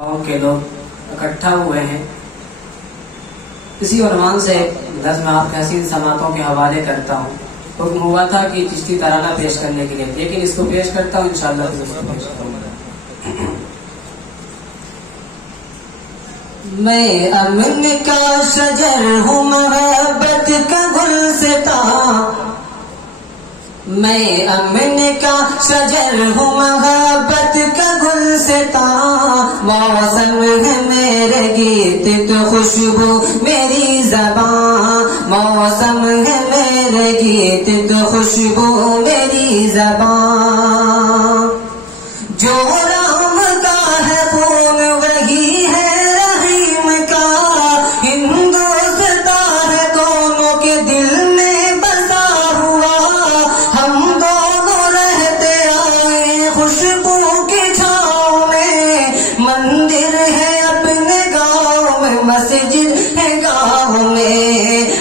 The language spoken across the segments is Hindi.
गाँव के लोग इकट्ठा हुए हैं। इसी उन्वान से नज़्म आपके हसीन समातों के हवाले करता हूँ। हुक्म हुआ था कि चिश्ती तराना पेश करने के लिए, लेकिन इसको पेश करता हूँ इंशाअल्लाह पेश करूँगा। मैं अमन का शजर हूँ, मोहब्बत का गुलसिता। मैं अमन का शजर हूँ, मोहब्बत का गुलसिता। मौसम है मेरे गीत तो खुशबू मेरी ज़बां। मौसम है मेरे गीत तो खुशबू मेरी ज़बां। जो राम का है खून वही है रहीम का। हिंदुस्ता है दोनों के दिल में बसा हुआ। हम दोनों रहते आए खुशबू की छाँव में। मंदिर है अपने गाँव में, मस्जिद है गाँव में।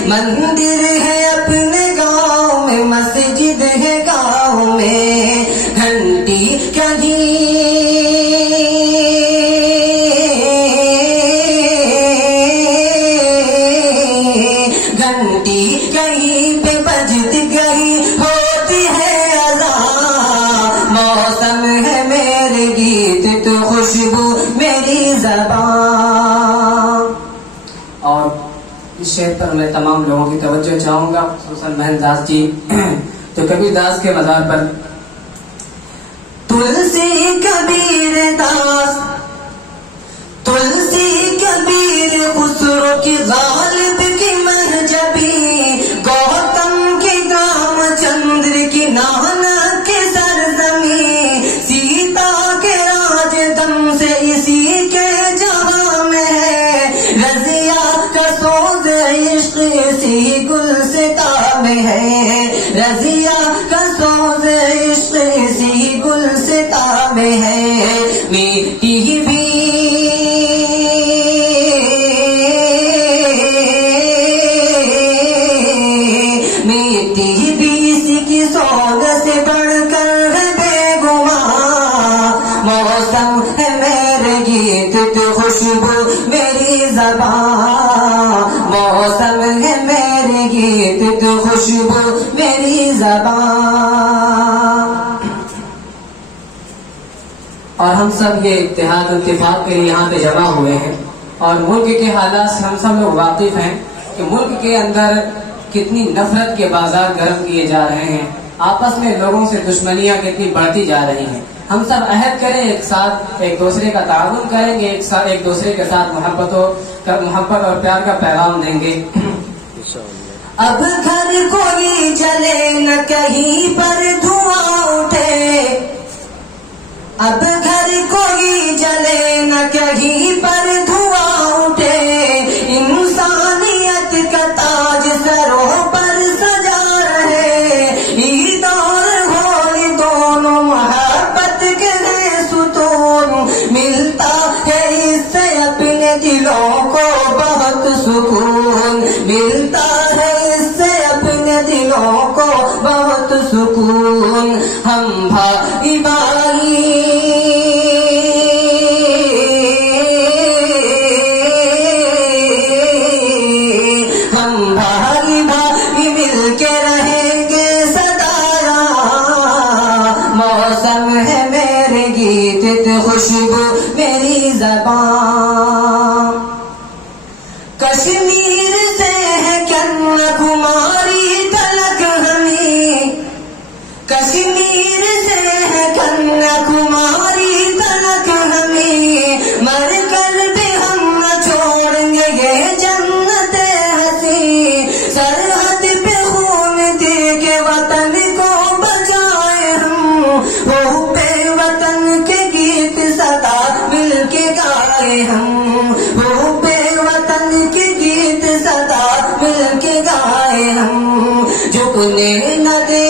मंदिर है अपने गाँव में, मस्जिद है गाँव में। घंटी कहीं पे बजती कहीं होती है अज़ान। मौसम है मेरे गीत तो खुशबू मेरी ज़बान। और इस शेर पर मैं तमाम लोगों की तवज्जो चाहूंगा, खुसूसन महन दास जी तो कबीर दास के मज़ार पर। तुलसी कबीर दास, तुलसी कबीर खुसरो की गालिब की महजबी। गौतम की रामचंद्र की नानक की सरजमी। सीता के राजदम से इसी के जहां में है। रजिया का सोज इश्क इसी गुलसिता में है। रजिया का सोज इश्क इसी गुलसिता में है। मिट्टी भी इसी की सौग से बढ़कर है बेगुमां। मौसम है मेरे गीत तो खुशबू मेरी ज़बां। मौसम है मेरे गीत तो खुशबू मेरी ज़बां। और हम सब ये इत्तेहाद इत्तेफाक के लिए यहाँ पे जमा हुए हैं। और मुल्क के हालात से हम सब लोग वाकिफ हैं कि मुल्क के अंदर कितनी नफरत के बाजार गर्म किए जा रहे हैं। आपस में लोगों से दुश्मनियां कितनी बढ़ती जा रही हैं। हम सब अहद करें, एक साथ एक दूसरे का ताउन करेंगे, एक दूसरे के साथ मोहब्बत और प्यार का पैगाम देंगे। अब घर कोई जले न कहीं पर धुआं उठे। अब घर कोई जले न कहीं पर धुआं उठे। इंसानियत का ताज सरों पर सजा रहे। ईद और होली दोनों मोहब्बत के हैं सुतून। मिलता है इससे अपने दिलों को बहुत सुकून। मिलता है इससे अपने दिलों को बहुत सुकून। हम भाई भाई मिलके रहेंगे सदा। मौसम है मेरे गीत तो खुशबू मेरी ज़बां। कश्मीर से है कन्याकुमारी तलक हमें। कश्मीर से है कन्याकुमारी तलक हमें। मर कर भी हम न छोड़ेंगे ये जन्नत हसी। सरहद पे खून दे के वतन को बचाए हम। हो पे वतन के गीत सदा मिल के गाए हम। हो पे वतन के गीत सदा मिल के गाए हम। झुकने न दे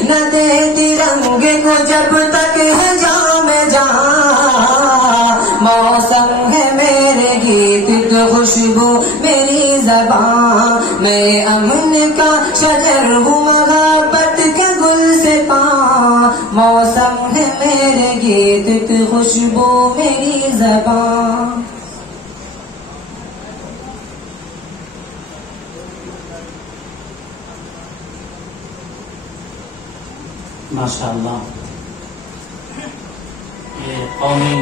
न दे तिरंगे को जब तक है जाम जहां। मौसम है मेरे गीत तो खुशबू मेरी ज़बां। मैं अमन का शजर हूँ मोहब्बत के गुलसितां, मौसम है मेरे गीत की खुशबू मेरी ज़बां। माशाअल्लाह, ये कौमी